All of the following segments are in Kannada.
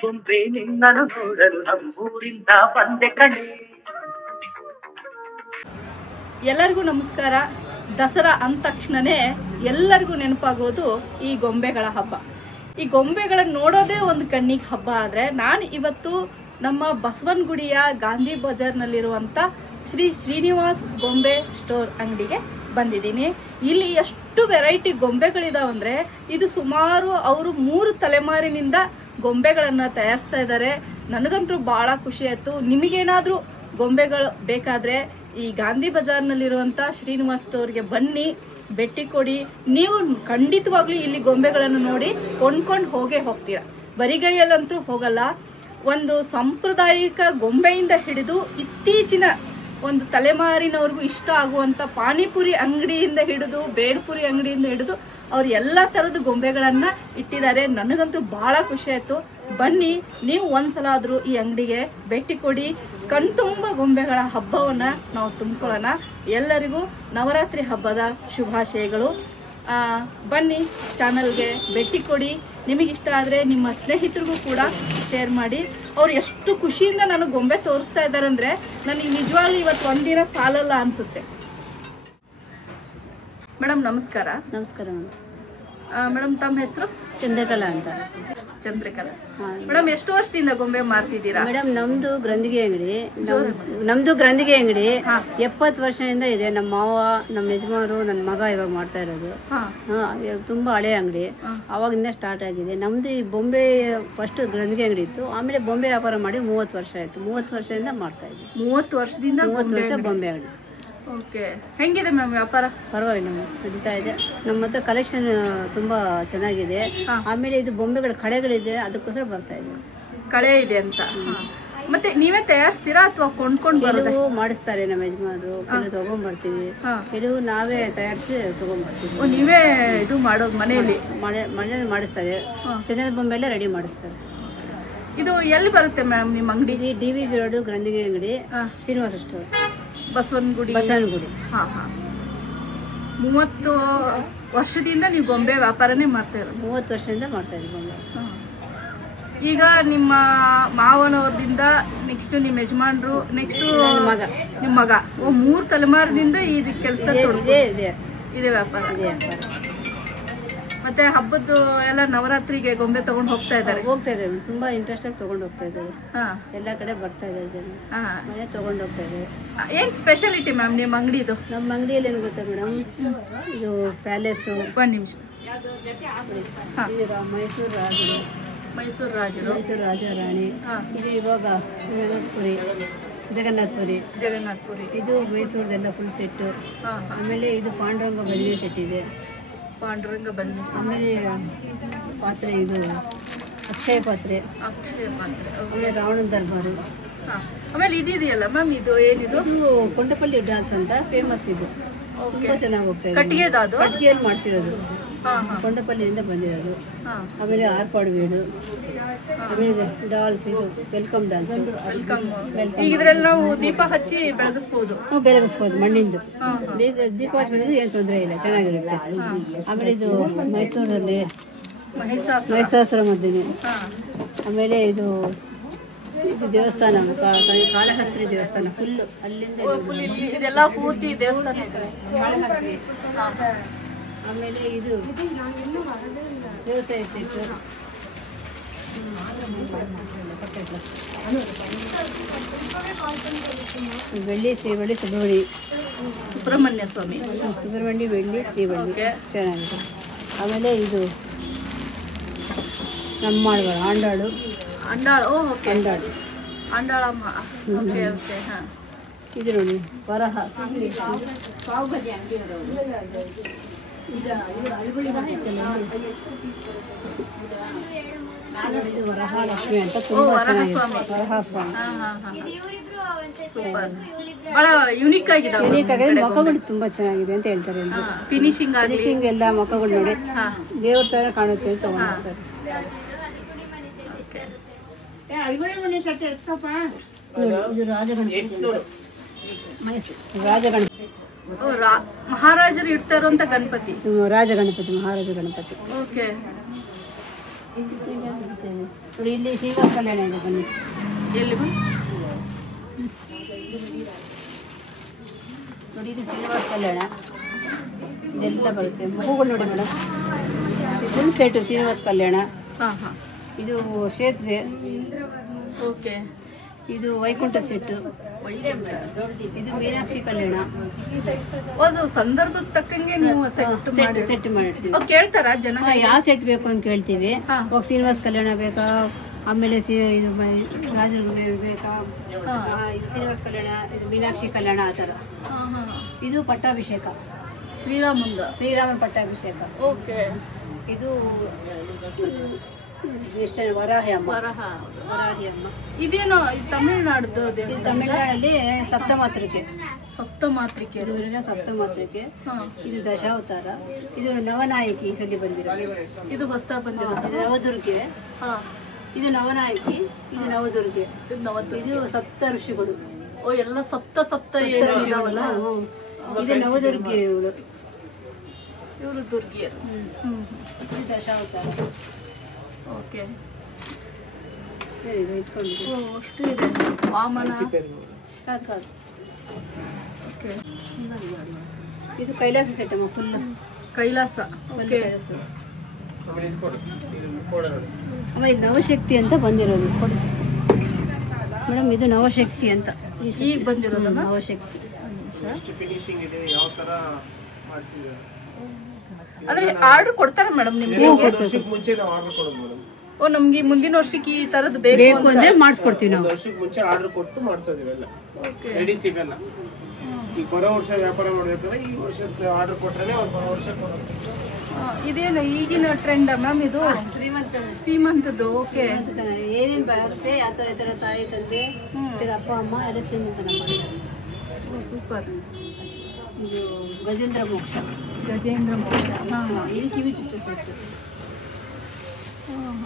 ಬೊಂಬೆ ನಿನ್ನನ್ನು ನೋಡಲು ನಮ್ಮೂರಿಂದ ಬಂದೆ ಕಣೆ. ಎಲ್ಲರಿಗೂ ನಮಸ್ಕಾರ. ದಸರಾ ಅಂದ ತಕ್ಷಣನೇ ಎಲ್ಲರಿಗೂ ನೆನಪಾಗೋದು ಈ ಗೊಂಬೆಗಳ ಹಬ್ಬ. ಈ ಗೊಂಬೆಗಳನ್ನು ನೋಡೋದೇ ಒಂದು ಕಣ್ಣಿಗೆ ಹಬ್ಬ. ಆದರೆ ನಾನು ಇವತ್ತು ನಮ್ಮ ಬಸವನಗುಡಿಯ ಗಾಂಧಿ ಬಜಾರ್ನಲ್ಲಿರುವಂಥ ಶ್ರೀ ಶ್ರೀನಿವಾಸ್ ಗೊಂಬೆ ಸ್ಟೋರ್ ಅಂಗಡಿಗೆ ಬಂದಿದ್ದೀನಿ. ಇಲ್ಲಿ ಎಷ್ಟು ವೆರೈಟಿ ಗೊಂಬೆಗಳಿದಾವಂದರೆ ಇದು ಸುಮಾರು ಅವರು 3 ತಲೆಮಾರಿನಿಂದ ಗೊಂಬೆಗಳನ್ನು ತಯಾರಿಸ್ತಾ ಇದ್ದಾರೆ. ನನಗಂತೂ ಭಾಳ ಖುಷಿ ಆಯಿತು. ನಿಮಗೇನಾದರೂ ಗೊಂಬೆಗಳು ಬೇಕಾದರೆ ಈ ಗಾಂಧಿ ಬಜಾರ್ನಲ್ಲಿರುವಂಥ ಶ್ರೀನಿವಾಸ್ ಸ್ಟೋರ್ಗೆ ಬನ್ನಿ, ಭೇಟಿ ಕೊಡಿ. ನೀವು ಖಂಡಿತವಾಗ್ಲೂ ಇಲ್ಲಿ ಗೊಂಬೆಗಳನ್ನು ನೋಡಿ ಕೊಂಡ್ಕೊಂಡು ಹೋಗ್ತೀರ. ಬರಿಗೈಯಲ್ಲಂತೂ ಹೋಗಲ್ಲ. ಒಂದು ಸಾಂಪ್ರದಾಯಿಕ ಗೊಂಬೆಯಿಂದ ಹಿಡಿದು ಇತ್ತೀಚಿನ ಒಂದು ತಲೆಮಾರಿನವ್ರಿಗೂ ಇಷ್ಟ ಆಗುವಂಥ ಪಾನಿಪುರಿ ಅಂಗಡಿಯಿಂದ ಹಿಡಿದು ಬೇಡ್ಪುರಿ ಅಂಗಡಿಯಿಂದ ಹಿಡಿದು ಅವ್ರು ಎಲ್ಲ ಥರದ ಗೊಂಬೆಗಳನ್ನು ಇಟ್ಟಿದ್ದಾರೆ. ನನಗಂತೂ ಭಾಳ ಖುಷಿ ಆಯಿತು. ಬನ್ನಿ, ನೀವು ಒಂದ್ಸಲ ಆದರೂ ಈ ಅಂಗಡಿಗೆ ಭೇಟಿ ಕೊಡಿ. ಕಣ್ತುಂಬ ಗೊಂಬೆಗಳ ಹಬ್ಬವನ್ನು ನಾವು ತುಂಬಿಕೊಳ್ಳೋಣ. ಎಲ್ಲರಿಗೂ ನವರಾತ್ರಿ ಹಬ್ಬದ ಶುಭಾಶಯಗಳು. ಬನ್ನಿ, ಚಾನಲ್ಗೆ ಭೇಟಿ ಕೊಡಿ. ನಿಮಗಿಷ್ಟ ಆದರೆ ನಿಮ್ಮ ಸ್ನೇಹಿತರಿಗೂ ಕೂಡ ಶೇರ್ ಮಾಡಿ. ಅವ್ರು ಎಷ್ಟು ಖುಷಿಯಿಂದ ನನಗೆ ಗೊಂಬೆ ತೋರಿಸ್ತಾ ಇದ್ದಾರೆ ಅಂದರೆ ನನಗೆ ನಿಜವಾಗ್ಲೂ ಇವತ್ತು ಒಂದಿನ ಸಾಲಲ್ಲ ಅನಿಸುತ್ತೆ. ಮೇಡಮ್ ನಮಸ್ಕಾರ. ನಮಸ್ಕಾರ ಮೇಡಮ್, ತಮ್ಮ ಹೆಸರು? ಚಂದ್ರಕಲಾ ಅಂತ. ಚಂದ್ರಕಲಾ ಮೇಡಮ್, ಎಷ್ಟು ವರ್ಷದಿಂದ ಗೊಂಬೆ ಮಾರ್ತಿದ್ದೀರಾ? ಮೇಡಮ್, ನಮ್ದು ಗ್ರಂಥಿಗೆ ಅಂಗಡಿ. 70 ವರ್ಷದಿಂದ ಇದೆ. ನಮ್ಮ ಮಾವ, ನಮ್ಮ ಯಜಮಾನರು, ನನ್ನ ಮಗ ಇವಾಗ ಮಾಡ್ತಾ ಇರೋದು. ತುಂಬಾ ಹಳೆ ಅಂಗಡಿ. ಅವಾಗಿಂದ ಸ್ಟಾರ್ಟ್ ಆಗಿದೆ ನಮ್ದು. ಈ ಬೊಂಬೆ ಫಸ್ಟ್ ಗ್ರಂಥಿಗೆ ಅಂಗಡಿ ಇತ್ತು, ಆಮೇಲೆ ಬೊಂಬೆ ವ್ಯಾಪಾರ ಮಾಡಿ 30 ವರ್ಷ ಆಯ್ತು. 30 ವರ್ಷದಿಂದ ಮಾಡ್ತಾ ಇದ್ವಿ. 30 ವರ್ಷದಿಂದ 30 ವರ್ಷ ಬೊಂಬೆ ಅಂಗಡಿ. ಓಕೆ, ಹೆಂಗಿದೆ ಮ್ಯಾಮ್ ವ್ಯಾಪಾರ? ಪರವಾಗಿಲ್ಲ, ನಡೀತಾ ಇದೆ. ನಮ್ಮ ಹತ್ರ ಕಲೆಕ್ಷನ್ ತುಂಬಾ ಚೆನ್ನಾಗಿದೆ. ಆಮೇಲೆ ಇದು ಬೊಂಬೆಗಳ ಕಳೆಗಳಿದೆ, ಅದಕ್ಕೋಸ್ಕರ ಬರ್ತಾ ಇದೆ. ಕಳೆ ಇದೆ ಅಂತ. ಮತ್ತೆ ನೀವೇ ತಯಾರಿಸ್ತೀರಾ ಅಥವಾ ಕೊಂಡ್ಕೊಂಡು ಕೆಲವು ಮಾಡಿಸ್ತಾರೆ ನಮ್ಮ ಯಜಮಾನರು, ಕೆಲವು ತಗೊಂಡ್ಬರ್ತೀವಿ, ಕೆಲವು ನಾವೇ ತಯಾರಿಸಿ ತಗೊಂಡ್ಬರ್ತೀವಿ. ನೀವೇ ಇದು ಮಾಡೋದು ಮನೆಯಲ್ಲಿ? ಮನೆಯಲ್ಲಿ ಮಾಡಿಸ್ತಾರೆ. ಚಿನ್ನದ ಬೊಂಬೆ ಎಲ್ಲ ರೆಡಿ ಮಾಡಿಸ್ತಾರೆ. ಇದು ಎಲ್ಲಿ ಬರುತ್ತೆ ಮ್ಯಾಮ್ ನಿಮ್ಮ ಅಂಗಡಿ? DVG ರೋಡ್ ಗ್ರಂಥಿಗೆ ಅಂಗಡಿ, ಶ್ರೀನಿವಾಸ ಸ್ಟೋರ್, ಬಸವನಗುಡಿ. 30 ವರ್ಷದಿಂದ ನೀವು ಗೊಂಬೆ ವ್ಯಾಪಾರನೇ ಮಾಡ್ತಾ ಇರೋದು? 30 ವರ್ಷದಿಂದ ಮಾಡ್ತಾ ಇದ್ದೀವಿ ಗೊಂಬೆ. ಈಗ ನಿಮ್ಮ ಮಾವನವ್ರದಿಂದ ನೆಕ್ಸ್ಟ್ ನಿಮ್ಮ ಯಜಮಾನ್ರು, ನೆಕ್ಸ್ಟ್ ನಿಮ್ಮ ಮಗ, 3 ತಲೆಮಾರದಿಂದ ಈ ಕೆಲಸ ಇದೆ ವ್ಯಾಪಾರ. ಮತ್ತೆ ಹಬ್ಬದ್ದು ಎಲ್ಲ ನವರಾತ್ರಿಗೆ ಗೊಂಬೆ ತಗೊಂಡು ಹೋಗ್ತಾ ಇದ್ದಾರೆ? ತುಂಬಾ ಇಂಟ್ರೆಸ್ಟ್ ಆಗಿ ತಗೊಂಡು ಹೋಗ್ತಾ ಇದ್ದಾರೆ. ಎಲ್ಲ ಕಡೆ ಬರ್ತಾ ಇದ್ದಾರೆ ಜನ, ಮನೆ ತಗೊಂಡು ಹೋಗ್ತಾ ಇದ್ದಾರೆ. ಏನ್ ಸ್ಪೆಷಾಲಿಟಿ ಮ್ಯಾಮ್ ನಿಮ್ಮ ಅಂಗಡಿದು? ನಮ್ಮ ಅಂಗಡಿಯಲ್ಲಿ ಏನು ಗೊತ್ತಾ ಮೇಡಮ್, ಇದು ಪ್ಯಾಲೇಸ್. ಒಂದು ನಿಮಿಷ. ಮೈಸೂರು ರಾಜ ರಾಣಿ. ಇದು ಇವಾಗ ಜಗನ್ನಾಥ್ಪುರಿ. ಇದು ಮೈಸೂರದೆಲ್ಲ ಫುಲ್ ಸೆಟ್. ಆಮೇಲೆ ಇದು ಪಾಂಡುರಂಗ ಬದಲಿ ಸೆಟ್ ಇದೆ. ಆಮೇಲೆ ಪಾತ್ರೆ, ಇದು ಅಕ್ಷಯ ಪಾತ್ರೆ. ಆಮೇಲೆ ರಾವಣನ ದರ್ಬಾರು. ಆಮೇಲೆ ಇದೆಯಲ್ಲ ಮ್ಯಾಮ್, ಇದು ಏನಿದು? ಕೊಂಡಪಲ್ಲಿ ಡ್ಯಾನ್ಸ್ ಅಂತ ಫೇಮಸ್. ಇದು ತುಂಬಾ ಚೆನ್ನಾಗಿ ಹೋಗ್ತಾ ಇದೆ. ಕಟ್ಟಿಗೆಯಲ್ಲಿ ಮಾಡ್ಸಿರೋದು, ಕೊಂಡಪಲ್ಲಿಯಿಂದ ಬಂದಿರೋದು. ಆಮೇಲೆ ಆರ್ಪಾಡು ವೀಡು, ಆಮೇಲೆ ಡಾಲ್ಸ್, ಇದು ವೆಲ್ಕಮ್ ಡ್ಯಾನ್ಸ್. ಇದ್ರಲ್ಲಿ ನಾವು ದೀಪ ಹಚ್ಚಿ ಬೆಳಗಿಸ್ಬೋದು. ಮಣ್ಣಿಂದು ದೀಪ ಹಚ್ಚಿದ್ರೆ ಏನು ತೊಂದರೆ ಇಲ್ಲ, ಚೆನ್ನಾಗಿರುತ್ತೆ. ಆಮೇಲೆ ಇದು ಮೈಸೂರಲ್ಲಿ ಮಹಿಷಾಸುರ ಮರ್ದಿನಿ. ಆಮೇಲೆ ಇದು ದೇವಸ್ಥಾನ, ಕಾಳಹಸ್ತಿ ದೇವಸ್ಥಾನ. ಫುಲ್ ಅಲ್ಲಿಂದ ಇದೆಲ್ಲ ಪೂರ್ತಿ ದೇವಸ್ಥಾನ ಇದೆ. ಆಮೇಲೆ ಇದು ವ್ಯವಸಾಯ ಸೆಟ್. ಬೆಳ್ಳಿ ಶ್ರೀವಳ್ಳಿ ಸುಬ್ರಹ್ಮಣ್ಯ ಸ್ವಾಮಿ, ಬೆಳ್ಳಿ ಶ್ರೀವಳ್ಳಿ ಚೆನ್ನಾಗಿದೆ. ಆಮೇಲೆ ಇದು ನಮ್ಮಾಳ್ವಾರ ಆಂಡಾಳು. ಇದು ನೋಡಿ ವರಹ. ವರಹಾಲಕ್ಷ್ಮಿ ಅಂತ ತುಂಬಾ ಚೆನ್ನಾಗಿದೆ. ವರಹಾಸ್ವಾಮಿ ಬಹಳ ಯೂನಿಕ್ ಆಗಿದೆ. ಮುಖಗಳು ತುಂಬಾ ಚೆನ್ನಾಗಿದೆ ಅಂತ ಹೇಳ್ತಾರೆ. ಫಿನಿಶಿಂಗ್ ಎಲ್ಲ ಮುಖಗಳು ನೋಡಿ ದೇವ್ರ ತರ ಕಾಣುತ್ತೆ ಅಂತ ತಗೊಂಡ್ತಾರೆ. ಇದು ರಾಜಗಣಪತಿ, ಮಹಾರಾಜರು ಇಡ್ತಾ ಇರುವಂತ ಗಣಪತಿ. ರಾಜಗಣಪತಿ, ಮಹಾರಾಜ ಗಣಪತಿ. ಓಕೆ. ನೋಡಿ ಇಲ್ಲಿ ಶ್ರೀನಿವಾಸ ಕಲ್ಯಾಣ ಇದೆ, ಬನ್ನಿ. ಎಲ್ಲಿ ನೋಡಿ ಇದು ಶ್ರೀನಿವಾಸ ಕಲ್ಯಾಣ, ಇದೆಲ್ಲ ಬರುತ್ತೆ. ಹೂಗಳು ನೋಡಿ ಮೇಡಮ್, ಇದು ಸೆಟ್ಟು ಶ್ರೀನಿವಾಸ ಕಲ್ಯಾಣ. ಹಾಂ ಹಾಂ. ಇದು ಸೇತುವೆ. ಓಕೆ. ಇದು ವೈಕುಂಠ ಸೆಟ್ಟು. ಇದು ಮೀನಾಕ್ಷಿ ಕಲ್ಯಾಣ. ಅದು ಸಂದರ್ಭಕ್ಕೆ ತಕ್ಕಂಗೆ ನೀವು ಸೆಟ್ ಮಾಡ್ತೀವಿ. ಕೇಳ್ತಾರ ಜನ ಯಾವ ಸೆಟ್ ಬೇಕು ಅಂತ ಕೇಳ್ತೀವಿ. ಹೋಗಿ ಶ್ರೀನಿವಾಸ ಕಲ್ಯಾಣ ಬೇಕಾ, ಆಮೇಲೆ ಇದು ರಾಜರ ಬೇಕಾ, ಇದು ಶ್ರೀನಿವಾಸ ಕಲ್ಯಾಣ, ಇದು ಮೀನಾಕ್ಷಿ ಕಲ್ಯಾಣ, ಆ ಥರ. ಇದು ಪಟ್ಟಾಭಿಷೇಕ, ಶ್ರೀರಾಮನ ಪಟ್ಟಾಭಿಷೇಕ. ಓಕೆ. ಇದು ಎಷ್ಟೇ ವರಾಹಿ ಅಮ್ಮ. ವರಾಹಿ ಅಮ್ಮ ಇದೇನೋ ತಮಿಳ್ನಾಡ್ದು. ತಮಿಳ್ನಾಡಲ್ಲಿ ಸಪ್ತಮಾತೃಕೆ. ಇದು ಸಪ್ತಮಾತೃಕೆ. ಇದು ದಶಾವತಾರ. ಇದು ನವನಾಯಕಿ, ಈ ಸಲ ಬಂದಿರೋ. ಇದು ಹೊಸ್ತಾ ಬಂದಿರೋ. ಇದು ನವದುರ್ಗೆ. ಇದು ನವನಾಯಕಿ, ಇದು ನವದುರ್ಗೆ. ಇದು ಸಪ್ತ ಋಷಿಗಳು. ಓ, ಎಲ್ಲ ಸಪ್ತ ಇದಾವಲ್ಲ. ಇದು ನವದುರ್ಗೆ. ಇವರು ದುರ್ಗಿಯರು. ಇದು ದಶಾವತಾರ. ಓಕೆ. ಇಟ್ಕೊಂಡಿದ್ದೀವಿ. ಅಷ್ಟು ಇದೆ. ವಾಮನ. ಓಕೆ. ಇದು ಕೈಲಾಸ ಸೆಟ್ ಅಮ್ಮ, ಫುಲ್ ಕೈಲಾಸ. ಓಕೆ. ಅಮ್ಮ ಇದು ನವಶಕ್ತಿ ಅಂತ ಬಂದಿರೋದು. ಕೊಡಿ ಮೇಡಮ್, ಇದು ನವಶಕ್ತಿ ಅಂತ ಈಗ ಬಂದಿರೋದು. ನವಶಕ್ತಿ. ಆದ್ರೆ ಆರ್ಡರ್ ಕೊಡ್ತಾರ ಮೇಡಮ್ ನಿಮ್ಗೆ? ಓ, ನಮ್ಗೆ ಮುಂದಿನ ವರ್ಷಕ್ಕೆ ಈ ತರದ್ ಬೇಕು ಅಂದ್ರೆ ಮಾಡಿಸ್ಕೊಡ್ತೀವಿ ನಾವು. ಮುಂಚೆ ಆರ್ಡರ್ ಕೊಟ್ಟು ಮಾಡಿಸೋದಿವೆಲ್ಲ ರೆಡಿ ಸಿಗಲ್ಲ. ಈಗ ಬರೋ ವರ್ಷ ವ್ಯಾಪಾರ ಮಾಡ್ಬೇಕಾದ್ರೆ ಈ ವರ್ಷದ ಆರ್ಡರ್ ಕೊಟ್ರೆ ಅವ್ರು ಬರೋ ವರ್ಷ ಕೊಡೋದು. ಇದೇನು ಈಗಿನ ಟ್ರೆಂಡ್ ಮ್ಯಾಮ್? ಇದು ಶ್ರೀಮಂತದ್ದು. ಓಕೆ. ಏನೇನ್ ಬರುತ್ತೆ, ಯಾವ ತರ ಈ ತರ ತಾಯಿ ತಂದೆ ಅಪ್ಪ ಅಮ್ಮ ಎಲ್ಲ ಶ್ರೀಮಂತನ ಮಾಡಿದ್ದಾರೆ. ಸೂಪರ್. ಇದು ಗಜೇಂದ್ರ ಮೋಕ್ಷ. ಇದು ಕಿವಿ ಚುಟ್ಟು ಸೆಟ್.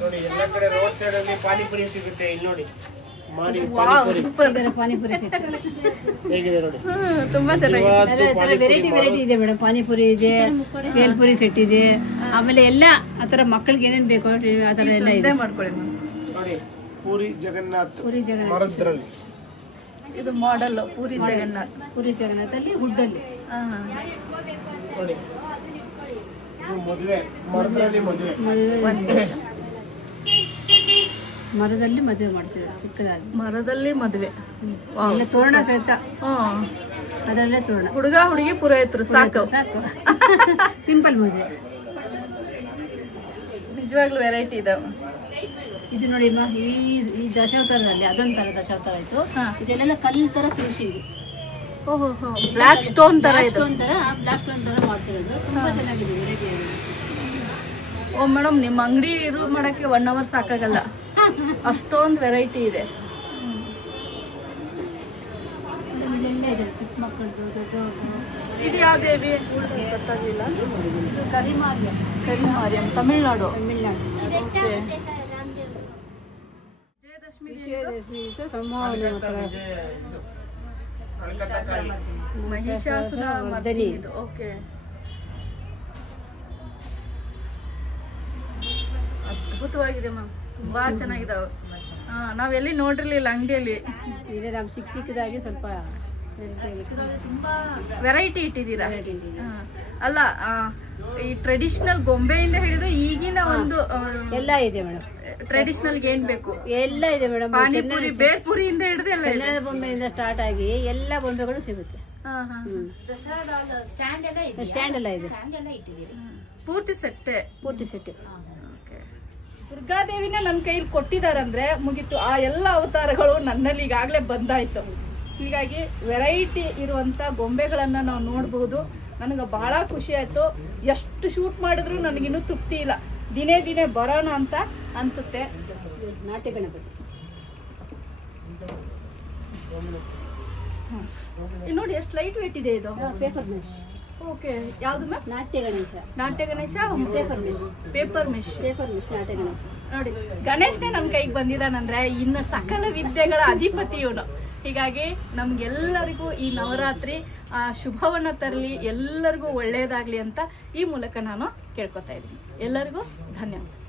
ನೋಡಿ ಎಲ್ಲ ಕಡೆ ರೋಡ್ ಸೈಡ್ ಅಲ್ಲಿ ಪಾನಿಪುರಿ ಸಿಗುತ್ತೆ. ಇಲ್ಲಿ ನೋಡಿ ಪಾನಿಪುರಿ ಸೆಟ್ ಹೇಗಿದೆ ನೋಡಿ, ತುಂಬಾ ಚೆನ್ನಾಗಿದೆ. ವೆರೈಟಿ ಇದೆ ಮೇಡಮ್. ಪಾನಿಪುರಿ ಇದೆ, ಬೇಲ್ಪುರಿ ಸೆಟ್ ಇದೆ, ಆಮೇಲೆ ಎಲ್ಲ ಆತರ ಮಕ್ಕಳಿಗೆ ಏನೇನ್ ಬೇಕು ಆತರ ಎಲ್ಲ ಇದೆ. ಮಾಡ್ಕೊಳ್ಳಿ ನೋಡಿ ಪೂರಿ ಜಗನ್ನಾಥ್. ಪುರಿ ಜಗನ್ನಾಥ್ ಮರದ್ರಲ್ಲಿ ಇದು ಮಾಡೆಲ್. ಪೂರಿ ಜಗನ್ನಾಥ್. ಪುರಿ ಜಗನ್ನಾಥ್ ಅಲ್ಲಿ ಹುಡ್ಡಲ್ಲಿ. ನೋಡಿ ಮದುವೆ, ಮರದಲ್ಲಿ ಮದುವೆ. ಮರದಲ್ಲಿ ಮದುವೆ ಮಾಡ್ತೀವಿ ಚಿಕ್ಕದಾಗಿ. ಮರದಲ್ಲಿ ಮದುವೆ. ತೋರಣ ಸಹಿತ. ಅದರಲ್ಲೇ ತೋರಣ. ಹುಡುಗ ಹುಡುಗಿ ಪುರೋಹಿತರು ಸಾಕು. ಸಿಂಪಲ್ ಮದುವೆ. ನಿಜವಾಗ್ಲೂ ವೆರೈಟಿ ಇದಾವೆ. ಇದು ನೋಡಿ ಈ ದಶಾವತಾರದಲ್ಲಿ ಅದೊಂಥರ ದಶಾವತಾರ ಆಯ್ತು. ಇದೆಲ್ಲ ಕಲ್ಲು ತರ ಫಿನಿಶಿಂಗ್. ಓಹೋ, ಬ್ಲಾಕ್ ಸ್ಟೋನ್ ತರ. ಬ್ಲಾಕ್ ಸ್ಟೋನ್ ತರ ಮಾಡ್ತಿರೋದು. ತುಂಬಾ ಚೆನ್ನಾಗಿದೆ, ವೆರೈಟಿ ಆಗಿದೆ. ಓ ಮೇಡಮ್, ನಿಮ್ಮ ಅಂಗಡಿ ಇರು ಮಾಡಕ್ಕೆ 1 hour ಸಾಕಾಗಲ್ಲ, ಅಷ್ಟೊಂದು ವೆರೈಟಿ ಇದೆ. ಇದೆಲ್ಲ ಇದೆ, ಚಿಕ್ಕ ಮಕ್ಕಳದು, ದೊಡ್ಡವ್ರದ್ದು. ಇದು ಯಾವ ದೇವಿ? ಗೊತ್ತಾಗಿಲ್ಲ. ಇದು ಕರಿಮಾರ್ಯಂ. ತಮಿಳ್ನಾಡು. ವಿಜಯದಶಮಿ ಸಂಭಾವನೆ ಮಹಿಷಾಸುರ ಮರ್ದಿನಿ. ಓಕೆ. ಅದ್ಭುತವಾಗಿದೆ ಮ್ಯಾಮ್, ತುಂಬಾ ಚೆನ್ನಾಗಿದಾವೆ. ನಾವೆಲ್ಲಿ ನೋಡಿರ್ಲಿಲ್ಲ ಅಂಗಡಿಯಲ್ಲಿ. ಇದೆ ನಮ್ಮ ಚಿಕ್ಕದಾಗಿ ಸ್ವಲ್ಪ ತುಂಬಾ ವೆರೈಟಿ ಇಟ್ಟಿದ್ದೀರಾ. ಅಲ್ಲ, ಈ ಟ್ರೆಡಿಷನಲ್ ಗೊಂಬೆಯಿಂದ ಹಿಡಿದು ಈಗಿನ ಒಂದು ಎಲ್ಲ ಇದೆ ಮೇಡಮ್. ಟ್ರೆಡಿಷನಲ್ ಏನ್ ಬೇಕು ಎಲ್ಲ ಇದೆ ಮೇಡಮ್. ಪಾನಿಪುರಿ, ಬೇಲ್ಪುರಿಯಿಂದ ಹಿಡಿದು ಎಲ್ಲ ಇದೆ. ಚಂದನ ಬೊಂಬೆಯಿಂದ ಸ್ಟಾರ್ಟ್ ಆಗಿ ಎಲ್ಲ ಬೊಂಬೆಗಳು ಸಿಗುತ್ತೆ. ಸ್ಟ್ಯಾಂಡ್ ಎಲ್ಲ ಇದೆ. ಪೂರ್ತಿ ಸೆಟ್ಟೆ. ಪೂರ್ತಿ ಸೆಟ್. ದುರ್ಗಾದೇವಿನ ನನ್ನ ಕೈಲಿ ಕೊಟ್ಟಿದಾರಂದ್ರೆ ಮುಗೀತು. ಆ ಎಲ್ಲ ಅವತಾರಗಳು ನನ್ನಲ್ಲಿ ಈಗಾಗಲೇ ಬಂದಾಯ್ತು. ಹೀಗಾಗಿ ವೆರೈಟಿ ಇರುವಂತ ಗೊಂಬೆಗಳನ್ನ ನಾವು ನೋಡಬಹುದು. ನನಗೆ ಬಹಳ ಖುಷಿ ಆಯ್ತು. ಎಷ್ಟು ಶೂಟ್ ಮಾಡಿದ್ರು ನನಗಿನ್ನೂ ತೃಪ್ತಿ ಇಲ್ಲ. ದಿನೇ ದಿನೇ ಬರೋಣ ಅಂತ ಅನ್ಸುತ್ತೆ. ನಾಟ್ಯ ಗಣಪತಿ ನೋಡಿ ಎಷ್ಟು ಲೈಟ್ ವೇಟ್ ಇದೆ ಇದು. Paper mesh. ಓಕೆ. ಯಾವ್ದು ಮ್ಯಾಮ್? ನಾಟ್ಯ ಗಣೇಶ. ನಾಟ್ಯ Ganesha. Paper mesh. Paper mesh. Paper mesh ನಾಟ್ಯ ಗಣೇಶ. ನೋಡಿ, ಗಣೇಶನೇ ನನ್ನ ಕೈಗೆ ಬಂದಿದ್ದಾನಂದ್ರೆ ಇನ್ನು ಸಕಲ ವಿದ್ಯೆಗಳ ಅಧಿಪತಿ ಇವನು. ಹೀಗಾಗಿ ನಮ್ಗೆಲ್ಲರಿಗೂ ಈ ನವರಾತ್ರಿ ಶುಭವನ್ನ ತರಲಿ, ಎಲ್ಲರಿಗೂ ಒಳ್ಳೆಯದಾಗ್ಲಿ ಅಂತ ಈ ಮೂಲಕ ನಾನು ಕೇಳ್ಕೊತಾ ಇದ್ದೀನಿ. ಎಲ್ಲರಿಗೂ ಧನ್ಯವಾದ.